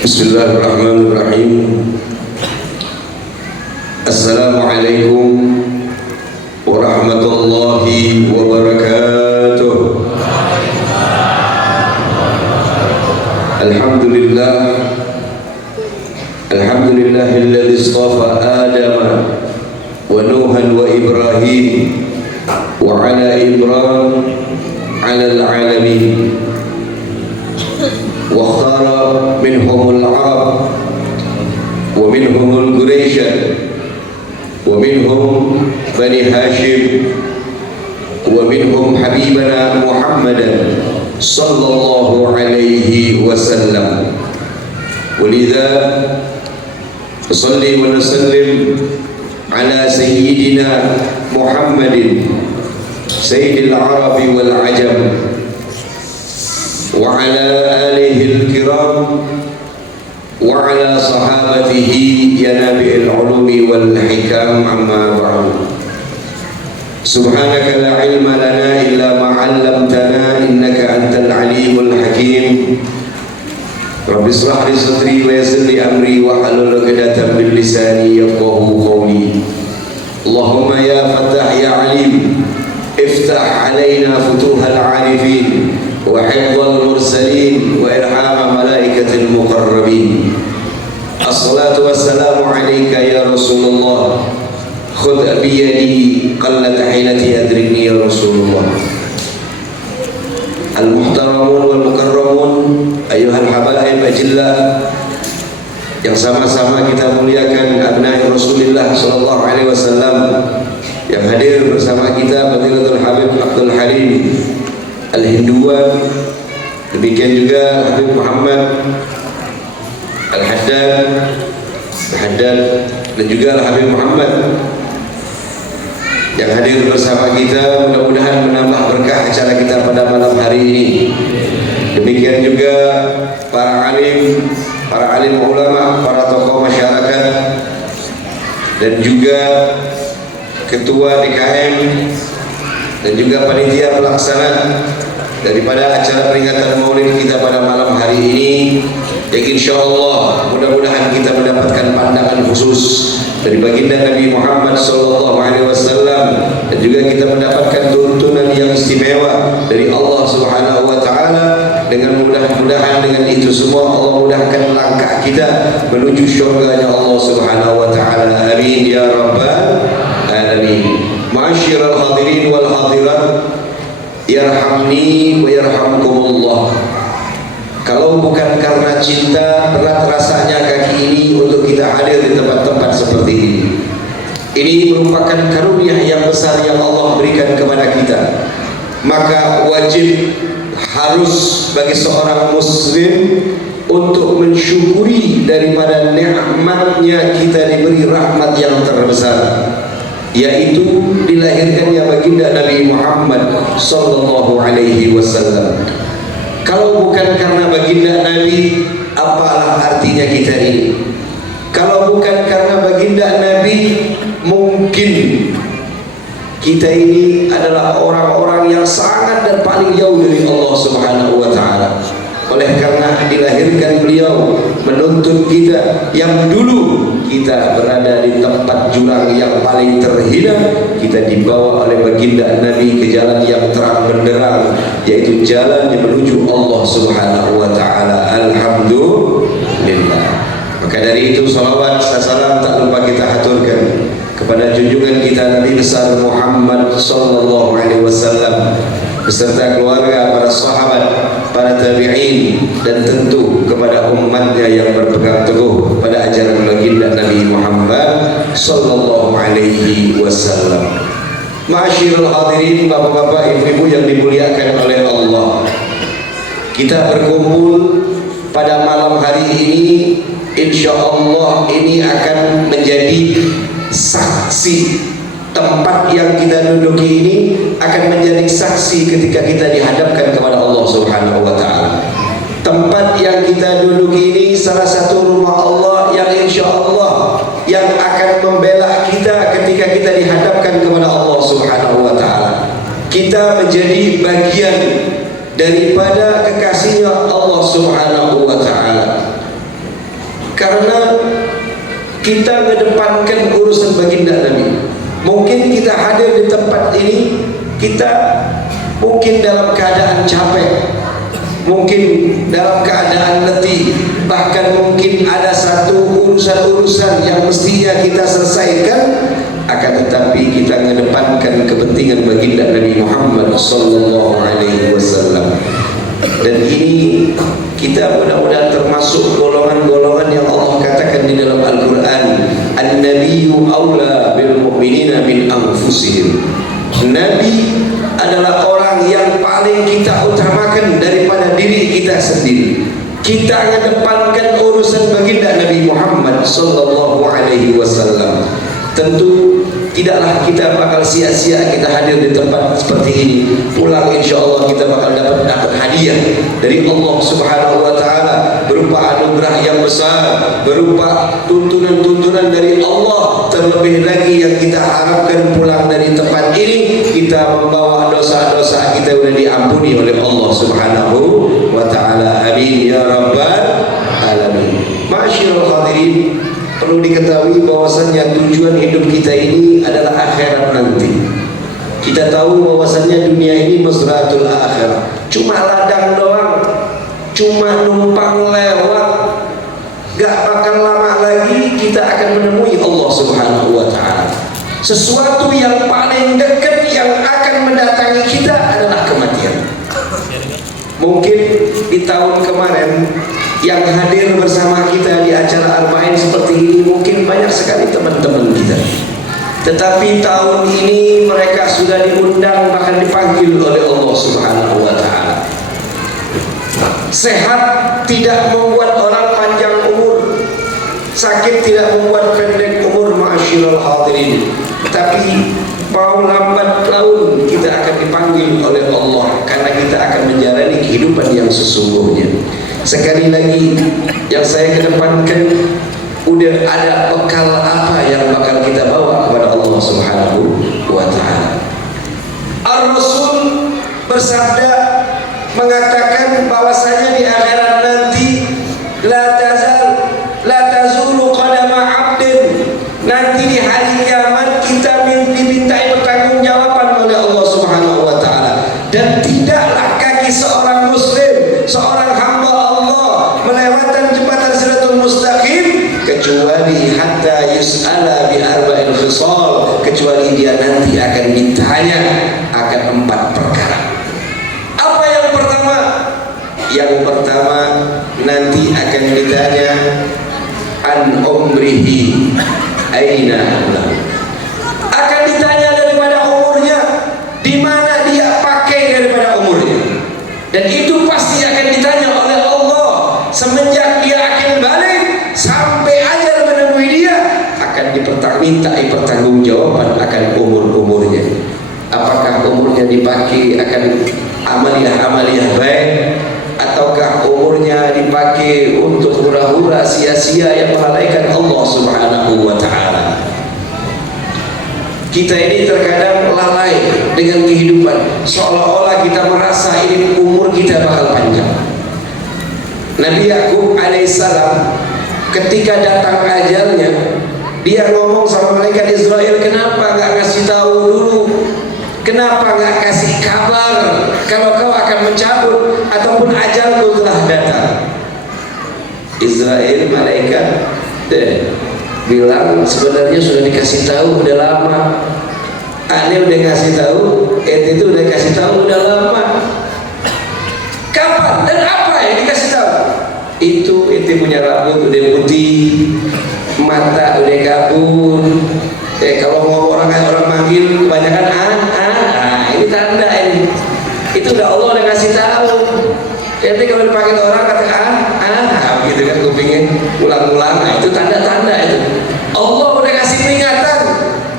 Bismillahirrahmanirrahim. Assalamualaikum warahmatullahi wabarakatuh. Alhamdulillah, alhamdulillahilladzi istafa Adama wa Nuhan wa Ibrahim wa ala Imran ala al-alamin. واختار منهم العرب ومنهم القريش ومنهم بني هاشم ومنهم حبيبنا محمدا صلى الله عليه وسلم. ولذا نصلي ونسلم على سيدنا محمد سيد العرب والعجم وعلى آله الكرام وعلى صحابته ينابع العلوم والحكام. أما بعد، سبحانك لا علم لنا إلا ما علمتنا إنك أنت العليم الحكيم. رب اشرح لي صدري ويسر لي أمري واحلل عقدة من لساني يفقهوا قولي. اللهم يا فتاح يا عليم افتح علينا فتوح العارفين وحفظ المرسلين وإرحام ملائكة المقربين. الصلاة والسلام عليك يا رسول الله، خذ بيدي قلت حيلتي أدركني يا رسول الله. المحترمون والمكرمون أيها الحبائب أجلاء yang sama-sama kita muliakan, abnai Rasulullah sallallahu alaihi wasallam, yang hadir bersama kita Fadilatul Habib Abdul Halim Al-Hinduan, demikian juga Habib Muhammad Al-Haddad dan juga Habib Muhammad yang hadir bersama kita. Mudah-mudahan menambah berkah acara kita pada malam hari ini. Demikian juga para alim ulama, para tokoh masyarakat, dan juga ketua DKM dan juga panitia pelaksana daripada acara peringatan Maulid kita pada malam hari ini, yang insyaallah mudah-mudahan kita mendapatkan pandangan khusus dari baginda Nabi Muhammad SAW, dan juga kita mendapatkan tuntunan yang istimewa dari Allah Subhanahu wa taala. Dengan mudah-mudahan dengan itu semua Allah mudahkan langkah kita menuju syurganya Allah Subhanahu wa taala. Amin ya rabbal alamin. Ma'asyiral hadirin wal hadirat, yarhamni wa yarhamkumullah. Kalau bukan karena cinta, berat rasanya kaki ini untuk kita hadir di tempat-tempat seperti ini. Ini merupakan karunia yang besar yang Allah berikan kepada kita. Maka wajib, harus bagi seorang muslim untuk mensyukuri daripada nikmatnya kita diberi rahmat yang terbesar, yaitu dilahirkannya baginda Nabi Muhammad sallallahu alaihi wasallam. Kalau bukan karena baginda Nabi, apalah artinya kita ini? Kalau bukan karena baginda Nabi, mungkin kita ini adalah orang-orang yang sangat dan paling jauh dari Allah Subhanahu wa taala. Oleh karena dilahirkan beliau menuntun kita, yang dulu kita berada di tempat jurang yang paling terhina, kita dibawa oleh baginda Nabi ke jalan yang terang benderang, yaitu jalan yang menuju Allah Subhanahu wa taala. Alhamdulillah. Maka dari itu salawat salam tak lupa kita haturkan kepada junjungan kita Nabi besar Muhammad sallallahu alaihi wasallam beserta keluarga, para sahabat, para tabi'in, dan tentu kepada umatnya yang berpegang teguh pada ajaran baginda Nabi Muhammad sallallahu alaihi wasallam. Ma'asyiral hadirin, bapak-bapak, ibu-ibu yang dimuliakan oleh Allah, kita berkumpul pada malam hari ini. Insya Allah ini akan menjadi saksi. Tempat yang kita duduki ini akan menjadi saksi ketika kita dihadapkan kepada Allah Subhanahu wa Ta'ala. Tempat yang kita duduki ini salah satu rumah Allah yang insya Allah yang akan membela kita ketika kita dihadapkan kepada Allah Subhanahu wa Ta'ala. Kita menjadi bagian daripada kekasihnya Allah Subhanahu wa Ta'ala, karena kita mengedepankan urusan baginda Nabi. Mungkin kita hadir di tempat ini, kita mungkin dalam keadaan capek, mungkin dalam keadaan letih, bahkan mungkin ada satu urusan-urusan yang mestinya kita selesaikan, akan tetapi kita mengedepankan kepentingan baginda Nabi Muhammad sallallahu alaihi wasallam. Dan ini kita mudah-mudahan termasuk golongan-golongan yang Allah katakan di dalam Al-Quran, An-Nabiyyu awla bil mu'minina min anfusihim. Nabi adalah orang yang paling kita utamakan daripada diri kita sendiri. Kita mengedepankan urusan baginda Nabi Muhammad sallallahu alaihi wasallam. Tentu tidaklah kita bakal sia-sia kita hadir di tempat seperti ini. Pulang insya Allah kita bakal dapat hadiah dari Allah Subhanahu wa Ta'ala berupa anugerah yang besar, berupa tuntunan-tuntunan dari Allah. Terlebih lagi yang kita harapkan pulang dari tempat ini, kita membawa dosa-dosa kita sudah diampuni oleh Allah Subhanahu wa Ta'ala. Amin ya rabbal alamin. Ma'asyiral hadirin, perlu diketahui bahwasannya tujuan hidup kita ini adalah akhirat nanti. Kita tahu bahwasannya dunia ini mazratul akhirah, cuma ladang doang, cuma numpang lewat. Gak bakal lama lagi kita akan menemui Allah Subhanahu wa Ta'ala. Sesuatu yang paling dekat yang akan mendatangi kita adalah kematian. Mungkin di tahun kemarin yang hadir bersama kita di acara Arba'in seperti ini mungkin banyak sekali teman-teman kita, tetapi tahun ini mereka sudah diundang, bahkan dipanggil oleh Allah Subhanahu wa Ta'ala. Sehat tidak membuat orang panjang umur, sakit tidak membuat pendek umur, ma'asyiral hadirin. Tapi mau lambat laun kita akan dipanggil oleh Allah, karena kita akan menjalani kehidupan yang sesungguhnya. Sekali lagi yang saya kedepankan, udah ada bekal apa yang bakal kita bawa kepada Allah Subhanahu wa Ta'ala. Ar-Rasul bersabda mengatakan bahwasanya di akhirat nanti la tazulu qadama 'abdin, nanti di hari kiamat kita dimintai pertanggungjawaban oleh Allah Subhanahu wa Ta'ala, dan tidaklah kaki seorang muslim, seorang hamba Allah melewatkan jembatan Siratul Mustaqim kecuali hatta yus'ala bi arba'il khisal, kecuali dia nanti akan ditanya akan 4 perkara. Apa yang pertama? Yang pertama nanti akan ditanya an umrihi aina, akan ditanya daripada umurnya, di mana dia pakai daripada umurnya. Dan itu pasti akan ditanya oleh Allah semenjak dia akan balik sampai ajal menemui dia, akan dimintai pertanggungjawaban akan umur-umurnya. Apakah umurnya dipakai akan amaliyah-amaliyah baik, ataukah umurnya dipakai untuk hura-hura sia-sia yang melalaikan Allah Subhanahu wa Ta'ala. Kita ini terkadang lalai dengan kehidupan, seolah-olah kita merasa ini umur kita bakal panjang. Nabi Yakub alaihissalam ketika datang ajalnya, dia ngomong sama malaikat Israel, kenapa gak kasih tahu dulu, kenapa gak kasih kabar kalau kau akan mencabut ataupun ajalku telah datang. Israel malaikat bilang sebenarnya sudah dikasih tahu udah lama. Aneh udah kasih tahu, itu udah kasih tahu udah lama. Kapan dan apa yang dikasih tahu? Itu punya rambut udah putih, mata udah kabur. Kalau mau orang manggil kebanyakan ini tanda ini. Itu udah Allah udah kasih tahu. Jadi kalau dipanggil orang kata gitu kan kupingnya ulang-ulang, itu tanda-tanda itu. Allah udah kasih peringatan,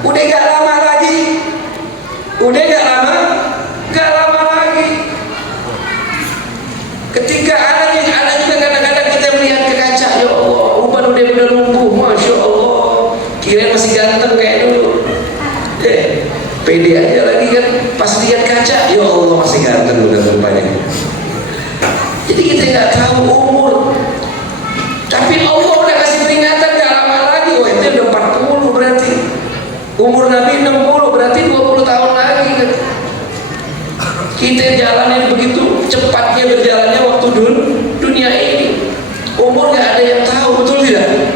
udah pede aja lagi kan, pas lihat kaca, ya Allah masih ganteng udah rupanya. Jadi kita nggak tahu umur, tapi Allah udah kasih peringatan gak lama lagi. Oh itu udah 40 berarti, umur Nabi 60 berarti 20 tahun lagi kan. Kita jalanin begitu cepatnya berjalannya waktu dunia ini, umur gak ada yang tahu, betul tidak?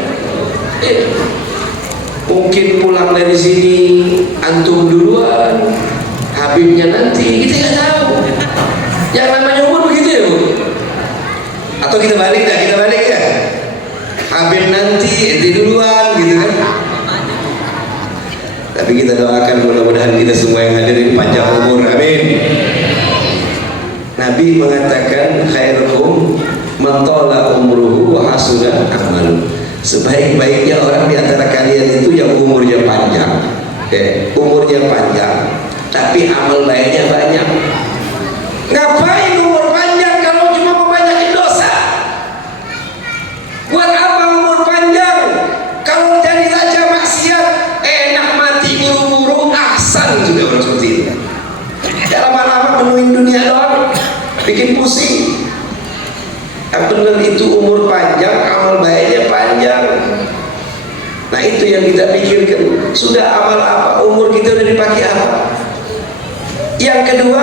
Mungkin pulang dari sini antum duluan, Habibnya nanti, kita nggak tahu. Yang namanya umur begitu ya Bu? Atau kita balik ya, Habib nanti, ente duluan gitu kan. Tapi kita doakan mudah-mudahan kita semua yang hadir ini panjang umur, amin. Nabi mengatakan khairukum man tala umruhu wa hasuna amaluhu. Sebaik-baiknya orang di antara kalian itu yang umurnya panjang, umurnya panjang, tapi amal baiknya banyak. Ngapain umur panjang kalau cuma membanyakin dosa? Buat apa umur panjang kalau jadi raja maksiat? Enak mati buru-buru, ahsan juga orang seperti itu. Ya lama-lama menuin dunia doang, bikin pusing. Yang benar itu umur panjang, amal baiknya panjang. Nah itu yang kita pikirkan. Sudah amal apa, umur kita udah dipakai apa? Yang kedua,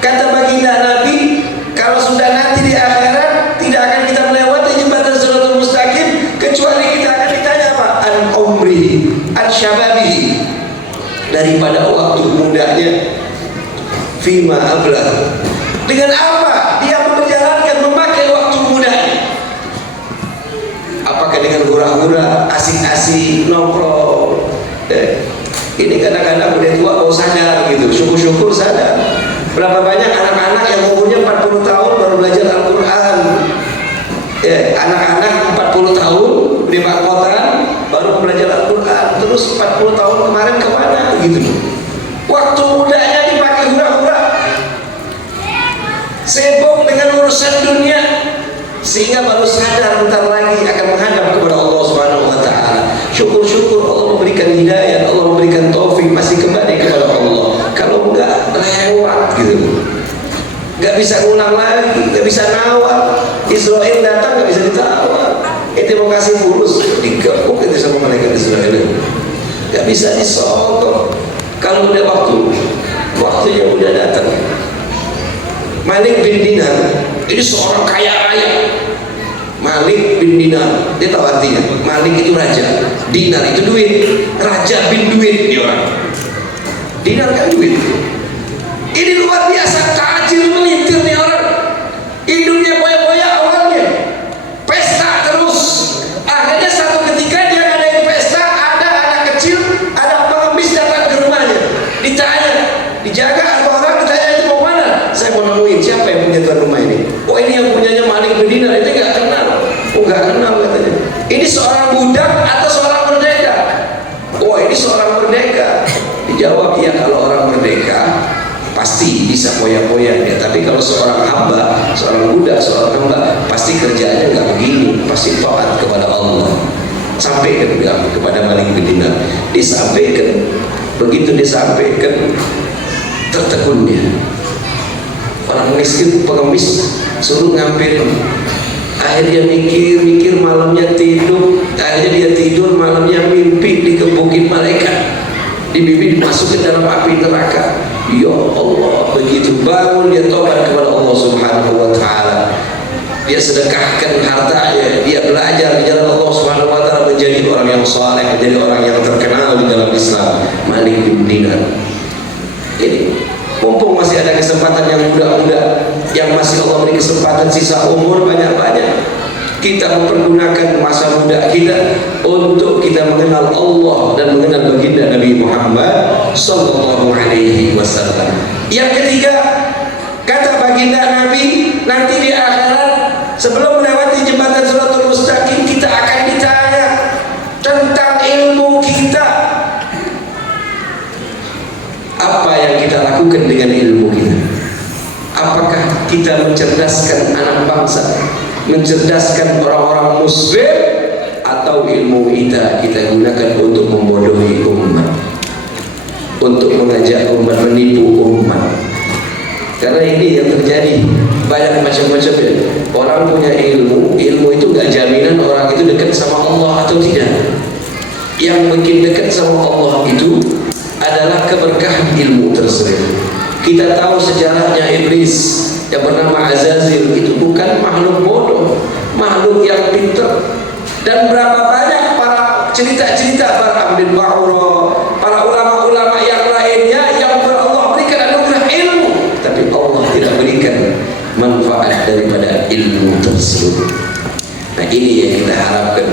kata baginda Nabi, kalau sudah nanti di akhirat tidak akan kita melewati jembatan Shiratal Mustaqim kecuali kita akan ditanya apa? An umri, an syababihi, daripada waktu mudanya. Fima ablah, dengan apa dia menjalankan memakai waktu mudanya? Apakah dengan hura-hura, asik-asik, nongkrong? Ini kadang-kadang udah tua mau sadar gitu, syukur-syukur sadar. Berapa banyak anak-anak yang umurnya 40 tahun baru belajar Al-Quran. Anak-anak 40 tahun di Pakotan baru belajar Al-Quran. Terus 40 tahun kemarin kemana gitu? Waktu mudanya dipakai hura-hura, sibuk dengan urusan dunia, sehingga baru sadar bentar lagi akan menghadap kepada Allah Subhanahu wa taala. Syukur-syukur Allah memberikan hidayah, Allah memberikan taufik, masih kembali kepada Allah. Kalau enggak lewat gitu, enggak bisa ngulang lagi, enggak bisa nawar. Israel datang enggak bisa ditawar. Itu mau kasih fulus, digabung itu sama malaikat Israel, enggak bisa disogok. Kalau udah waktunya udah datang. Malik bin Dinar ini seorang kaya raya. Malik bin Dinar, dia tahu artinya. Malik itu raja, dinar itu duit, raja bin duit dia orang. Dinar kan duit. Ini luar biasa, tajir melintir nih orang. Hidupnya boya-boya awalnya, pesta terus. Akhirnya satu ketika dia ngadain pesta, ada anak kecil, ada pengemis datang ke rumahnya. Ditanya, dijaga apa orang, ditanya itu mau mana? Saya mau nemuin siapa yang punya tuan rumah ini. Oh ini yang punyanya Malik bin Dinar, itu nggak kenal. Oh nggak kenal katanya. Ini seorang budak atau seorang merdeka? Oh ini seorang merdeka. Dijawab iya, kalau orang merdeka pasti bisa poya-poya ya. Tapi kalau seorang hamba, seorang budak, seorang hamba, pasti kerjaannya nggak begini, pasti taat kepada Allah. Sampaikan kepada Malik bin Dinar, disampaikan. Begitu disampaikan, tertekunnya. Orang miskin, pengemis, suruh ngampirin. Akhirnya mikir malamnya tidur. Akhirnya dia tidur malamnya mimpi dikebukin malaikat, dibimbing masuk ke dalam api neraka. Ya Allah, begitu bangun dia tobat kepada Allah Subhanahu wa taala. Dia sedekahkan hartanya, dia belajar di jalan Allah Subhanahu wa taala, menjadi orang yang saleh, menjadi orang yang terkenal di dalam Islam. Malik bin Dinar. Ini mumpung masih ada kesempatan yang muda-muda, yang masih Allah beri kesempatan sisa umur banyak-banyak, kita mempergunakan masa muda kita untuk kita mengenal Allah dan mengenal baginda Nabi Muhammad sallallahu alaihi wasallam. Yang ketiga, kata baginda Nabi, nanti di akhirat sebelum melewati jembatan Shiratal Mustaqim kita akan ditanya tentang ilmu kita. Apa yang kita lakukan dengan ilmu kita? Apakah kita mencerdaskan anak bangsa, mencerdaskan orang-orang muslim, atau ilmu kita gunakan untuk membodohi umat, untuk mengajak umat, menipu umat. Karena ini yang terjadi banyak macam-macamnya. Orang punya ilmu itu nggak jaminan orang itu dekat sama Allah atau tidak. Yang bikin dekat sama Allah itu adalah keberkahan ilmu tersebut. Kita tahu sejarahnya iblis yang bernama Azazil itu bukan makhluk bodoh, makhluk yang pintar. Dan berapa banyak para cerita-cerita para bin Ba'ura, para ulama-ulama yang lainnya yang Allah berikan anugerah ilmu, tapi Allah tidak berikan manfaat daripada ilmu tersebut. Nah, ini yang kita harapkan.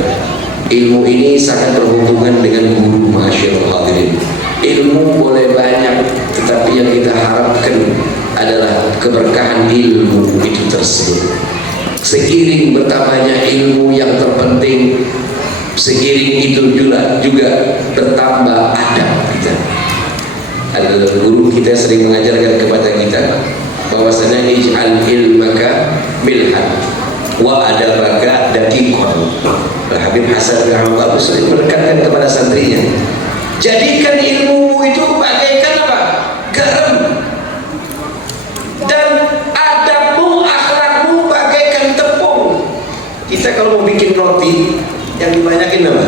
Ilmu ini sangat berhubungan dengan guru, masyaallah hadirin. Ilmu boleh banyak, tetapi yang kita harapkan adalah keberkahan ilmu itu tersebut. Seiring bertambahnya ilmu yang terpenting, seiring itu juga bertambah adab kita. Ada guru kita sering mengajarkan kepada kita bahwasanya ij'al ilmaka milhan wa adabaka daqiqan. Habib Hasan bin Hanbal sering menekankan kepada santrinya, jadikan ilmu itu bagaikan apa? Garam. Dan adabmu, akhlakmu bagaikan tepung. Kita kalau mau bikin roti, yang dibanyakin apa?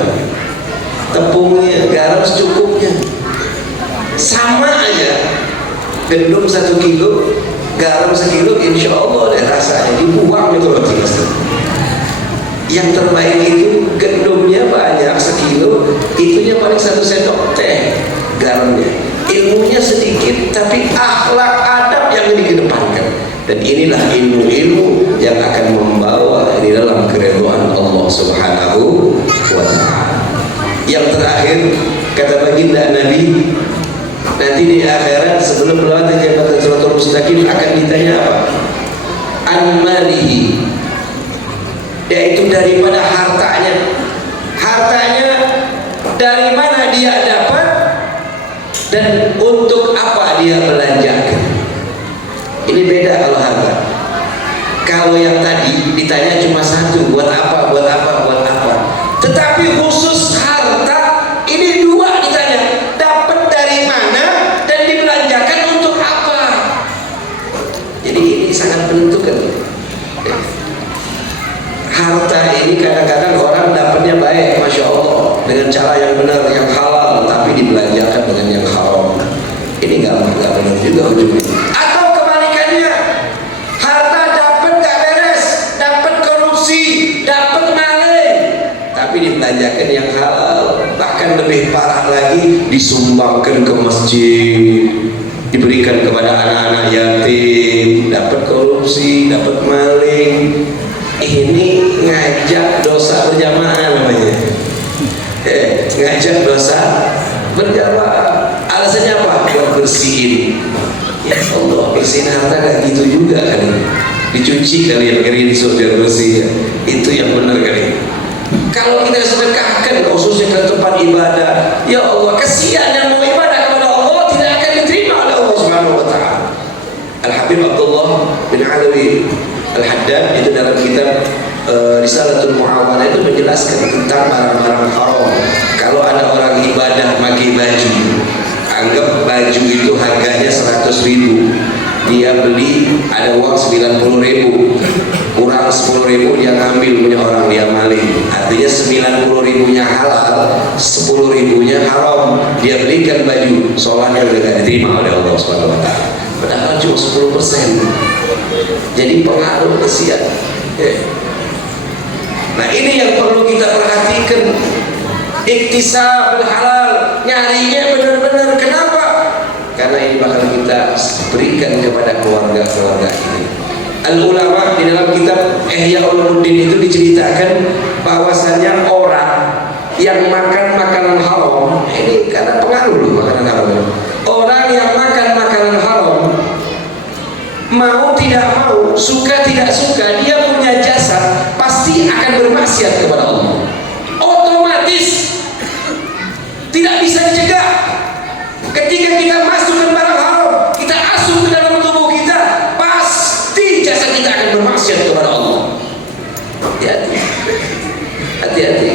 Tepungnya, garam secukupnya. Sama aja. Gendum 1 kilo, garam 1 kilo, insya Allah ada rasanya. Dibuang itu roti. Yang terbaik itu gendumnya banyak 1 kilo, itunya paling 1 sendok teh garamnya. Ilmunya sedikit, tapi akhlak adab yang dikedepankan. Dan inilah ilmu-ilmu yang akan membawa di dalam keridhaan Allah Subhanahu wa ta'ala. Yang terakhir, kata baginda Nabi, nanti di akhirat sebelum melewati jabatan Siratal Mustaqim akan ditanya apa? An malihi, yaitu daripada hartanya. Hartanya dari mana dia dapat dan untuk apa dia belanjakan. Ini beda kalau harta. Kalau yang tadi ditanya cuma satu, buat apa, buat apa, buat apa. Tetapi khusus harta ini 2 ditanya, dapat dari mana dan dibelanjakan untuk apa. Jadi ini sangat menentukan. Harta ini kadang-kadang orang dapatnya baik, masya Allah, dengan cara yang benar, yang halal, tapi dibelanjakan dengan yang haram. Ini nggak benar juga ujungnya. Atau kebalikannya, harta dapat nggak beres, dapat korupsi, dapat maling, tapi dibelanjakan yang halal. Bahkan lebih parah lagi, disumbangkan ke masjid, diberikan kepada anak-anak yatim, dapat korupsi, dapat maling. Ini ngajak dosa berjamaah namanya. Ngajak dosa berjamaah. Alasannya apa? Buat bersihin. Ya Allah, bersihin harta gak gitu juga kali. Dicuci kali ya, pakai rinso biar bersih. Itu yang benar kali. Kalau kita sedekahkan khususnya ke tempat ibadah, ya Allah, kesian yang mau ibadah kepada Allah tidak akan diterima oleh Allah Subhanahu wa ta'ala. Al-Habib Abdullah bin Alawi Al-Haddad itu dalam kitab Risalatul Mu'awanah itu menjelaskan tentang barang-barang haram. Kalau ada orang ibadah pakai baju, anggap baju itu harganya 100.000, dia beli ada uang 90.000, kurang 10.000 dia ngambil punya orang, dia maling. Artinya 90.000-nya halal, 10.000-nya haram. Dia belikan baju, sholatnya udah gak diterima oleh Allah Subhanahu wa ta'ala. Padahal cuma 10%. Jadi pengaruh kesian. Nah, ini yang perlu kita perhatikan. Iktisab halal, nyarinya benar-benar. Kenapa? Karena ini bakal kita berikan kepada keluarga-keluarga ini. Al-ulama di dalam kitab Ihya Ulumuddin itu diceritakan bahwasanya orang yang makan makanan haram, ini karena pengaruh loh makanan haram. Orang yang makan makanan haram, mau tidak mau, suka tidak suka, dia punya jasa pasti akan bermaksiat kepada Allah. Otomatis tidak bisa dicegah. Ketika kita masukkan barang haram, kita asup ke dalam tubuh kita, pasti jasa kita akan bermaksiat kepada Allah. Hati-hati, hati-hati.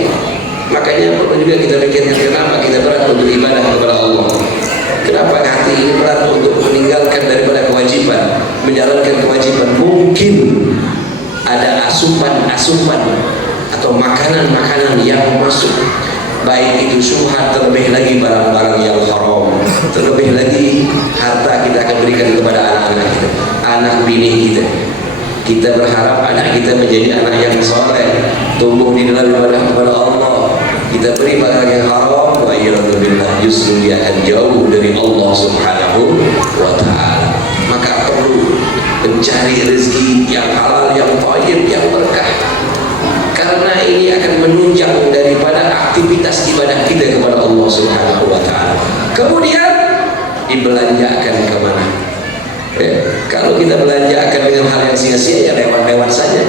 Makanya perlu juga kita pikirkan kenapa kita berat untuk ibadah kepada Allah. Kenapa kenapa hati ini berat untuk meninggalkan daripada kewajiban, menjalankan kewajiban? Mungkin ada asupan-asupan atau makanan-makanan yang masuk, baik itu syubhat, terlebih lagi barang-barang yang haram, terlebih lagi harta kita akan berikan kepada anak-anak kita, anak bini kita. Kita berharap anak kita menjadi anak yang soleh, tumbuh di dalam ibadah kepada Allah. Kita beri barang yang haram, wa iyadzubillah, justru dia akan jauh dari Allah Subhanahu wa ta'ala. Maka perlu mencari rezeki yang halal, yang thayyib, yang berkah, karena ini akan menunjang daripada aktivitas ibadah kita kepada Allah Subhanahu wa ta'ala. Kemudian dibelanjakan kemana? Kalau kita belanjakan dengan hal yang sia-sia, ya lewat-lewat saja.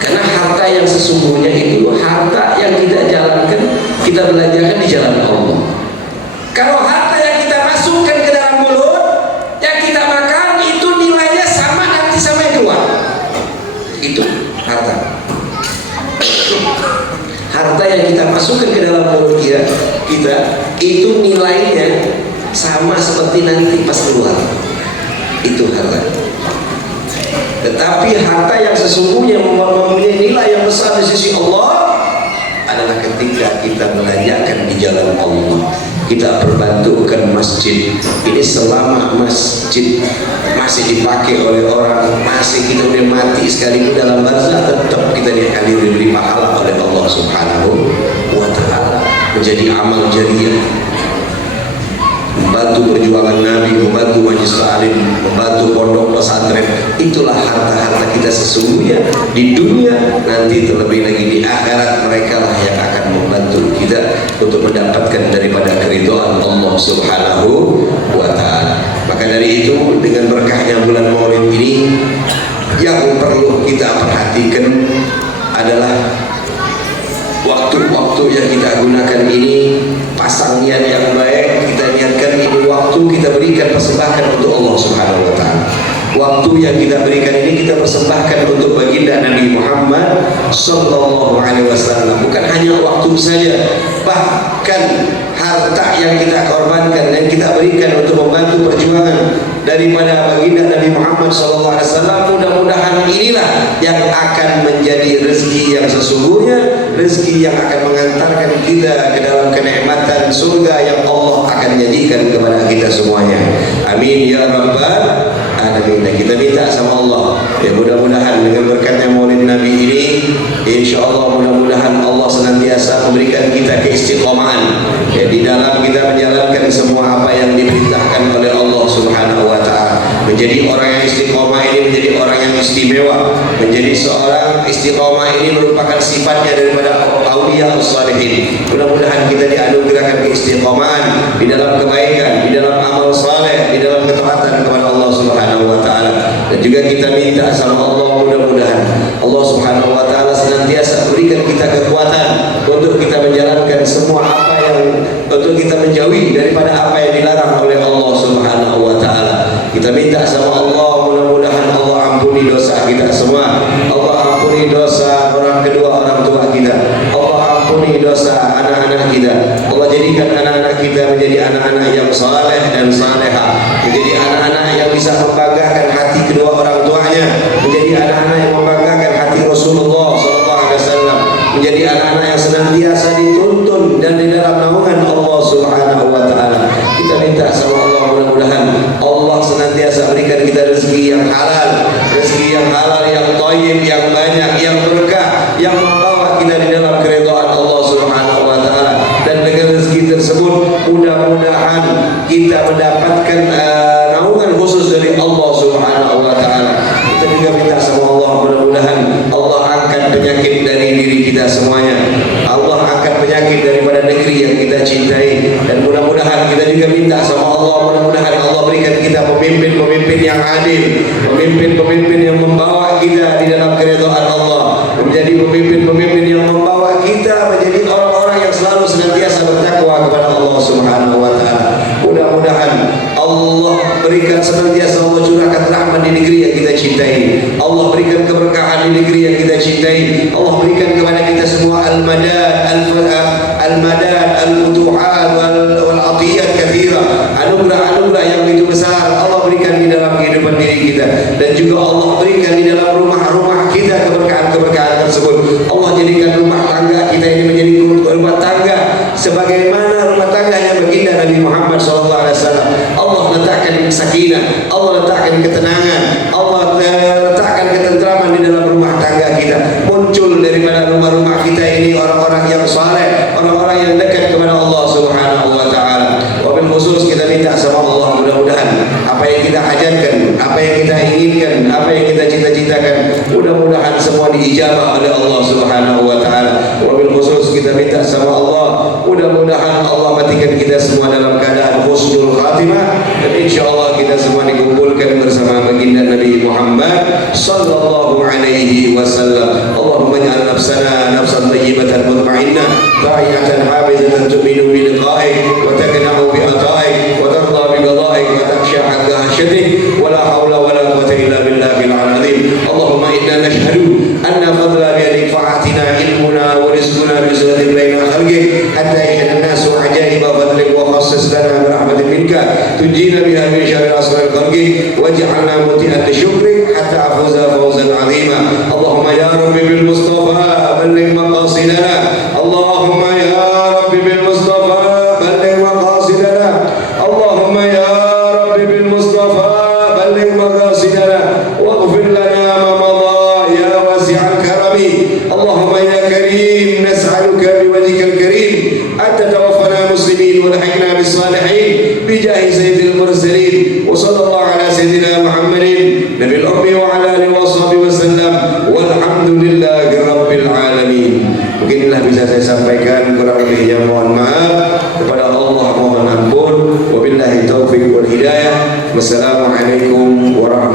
Karena harta yang sesungguhnya itu harta yang kita jalankan, kita belanjakan di jalan Allah. Kalau harta yang kita masukkan ke dalam mulut, yang kita makan, itu nilainya sama nanti sama yang keluar. Itu harta. Harta yang kita masukkan ke dalam mulut kita itu nilainya sama seperti nanti pas keluar. Itu harta. Tetapi harta yang sesungguhnya mempunyai nilai yang besar di sisi Allah adalah ketika kita belanjakan di jalan Allah, kita perbantukan masjid. Ini selama masjid masih dipakai oleh orang, masih kita udah mati sekalipun dalam barzah, tetap kita akan diberi pahala oleh Allah Subhanahu wa ta'ala, menjadi amal jariah. Membantu perjuangan Nabi, membantu majelis taklim, membantu pondok pesantren. Itulah harta-harta kita sesungguhnya di dunia, nanti terlebih lagi di akhirat mereka lah yang akan membantu kita untuk mendapatkan daripada keridhaan Allah Subhanahu wa ta'ala. Maka dari itu, dengan berkahnya bulan Maulid ini, yang perlu kita perhatikan adalah waktu-waktu yang kita gunakan ini, pasang niat yang baik. Kita niatkan ini waktu kita berikan persembahkan untuk Allah Subhanahu wa ta'ala. Waktu yang kita berikan ini kita persembahkan untuk baginda Nabi Muhammad sallallahu alaihi wasallam. Bukan hanya waktu saja, bahkan harta yang kita korbankan dan kita berikan untuk membantu perjuangan daripada baginda Nabi Muhammad sallallahu alaihi wasallam. Mudah-mudahan inilah yang akan menjadi rezeki yang sesungguhnya, rezeki yang akan mengantarkan kita ke dalam kenikmatan surga yang Allah akan jadikan kepada kita semuanya. Amin ya rabbal alamin. Kita minta sama Allah, ya mudah-mudahan dengan berkatnya Maulid Nabi ini, insya Allah mudah-mudahan Allah senantiasa memberikan kita keistiqomahan, ya di dalam kita menjalankan semua apa yang diperintahkan oleh Allah Subhanahu wa ta'ala. Menjadi orang yang istiqomah ini menjadi orang yang istimewa. Menjadi seorang istiqomah ini merupakan sifatnya daripada auliya as-salihin. Mudah-mudahan kita dianugerahkan keistiqomahan di dalam kebaikan, di dalam amal saleh, di dalam ketaatan kepada Allah Subhanahu wa ta'ala. Dan juga kita minta sama Allah, mudah-mudahan Allah Subhanahu wa ta'ala senantiasa berikan kita kekuatan untuk kita menjalankan semua apa yang, untuk kita menjauhi daripada apa yang dilarang oleh Allah Subhanahu wa ta'ala. Kita minta sama Allah, mudah-mudahan Allah ampuni dosa kita semua. Allah ampuni dosa orang kedua orang tua kita. Allah ampuni dosa anak-anak kita. Allah jadikan anak-anak kita menjadi anak-anak yang saleh dan salehah, menjadi anak-anak yang bisa membanggakan hati kedua orang tuanya, menjadi anak-anak yang membanggakan hati Rasulullah SAW, menjadi anak-anak yang senantiasa dituntun dan di dalam naungan Allah Subhanahu wa ta'ala. Kita minta sama Allah, mudah-mudahan Allah senantiasa berikan kita rezeki yang halal, rezeki yang halal, yang thayyib, yang banyak, yang berkah, yang membawa kita di dalam keridhaan Allah Subhanahu wa ta'ala. Dan dengan rezeki tersebut mudah-mudahan kita mendapatkan naungan khusus dari Allah Subhanahu wa ta'ala. Kita juga minta sama Allah, mudah-mudahan Allah angkat penyakit dari diri kita semuanya. Allah angkat penyakit daripada negeri yang kita cintai. Dan mudah-mudahan kita juga minta sama Allah, mudah-mudahan Allah berikan kita pemimpin-pemimpin yang adil, pemimpin-pemimpin yang membawa kita di dalam keridhaan Allah, menjadi pemimpin-pemimpin yang membawa kita menjadi orang-orang yang selalu senantiasa bertakwa kepada Allah Subhanahu wa ta'ala. Mudah-mudahan Allah berikan senantiasa, Allah curahkan rahmat di negeri yang kita cintai. Allah berikan keberkahan di negeri yang kita cintai. Allah berikan kepada kita semua al-madad al-hidayat, al-futuhat, wal-atiyat kathira. Anugerah-anugerah yang begitu besar Allah berikan di dalam kehidupan diri kita, dan juga Allah berikan di dalam rumah-rumah kita keberkahan-keberkahan tersebut. Allah jadikan rumah tangga kita ini menjadi rumah tangga sebagaimana rumah tangganya baginda Nabi Muhammad SAW. Allah letakkan sakinah, Allah letakkan ketenangan, Allah letakkan ketentraman di dalam rumah tangga kita. Muncul daripada rumah-rumah kita ini orang-orang yang saleh, orang-orang yang dekat kepada Allah Subhanahu wa taala. Wabil khusus kita minta sama Allah, mudah-mudahan apa yang kita hajatkan, apa yang kita inginkan, apa yang kita cita-citakan, mudah-mudahan semua diijabah oleh Allah Subhanahu wa taala. Wabil khusus kita minta sama Allah, mudah-mudahan Allah matikan kita semua dalam keadaan husnul khatimah, dan insyaallah kita semua dikumpulkan bersama baginda Nabi Muhammad sallallahu alaihi wasallam. Allahumma ij'al nafsana nafsan thayyibatan mutma'innah, ta'iyatan habizatan tu'minu bi liqa'ik wa taknahu bi ata'ik wa tarda bi qada'ik wa takhsha 'ala hasyatik wa la hawla wa la quwwata illa billahil 'azim. Allahumma inna nashhadu anna fadla bi yadik fa'atina ilmuna wa rizquna bi sunnati baina khalqik hatta yashhadu an-nasu ajaiba fadlik wa khassis lana bi rahmatin minka tujina biha min syarri asrar khalqik waj'alna muti'an li syukrik hatta afuza fawzan 'azima. Allahumma ya rabbi bil mustafa balligh maqasidana. Allahumma ya rabbi bil mustafa balligh maqasidana. Allahumma ya rabbi bil mustafa balligh maqasidana waghfir lana ma madha ya wasi'al karami. Allahumma ya karim nas'aluka biwajhikal karim an tatawaffana muslimin wa lahikna bis salihin bi jahi sayyidil mursalin wa sallallahu ala sayyidina Muhammadin nabil ummi wa ala alihi wa sahbihi wasallam walhamdulillahi rabbil alamin. Beginilah bisa saya sampaikan, kurang lebihnya mohon maaf. Kepada Allah mohon ampun. Wabillahi taufiq wal hidayah. Wassalamualaikum warahmatullahi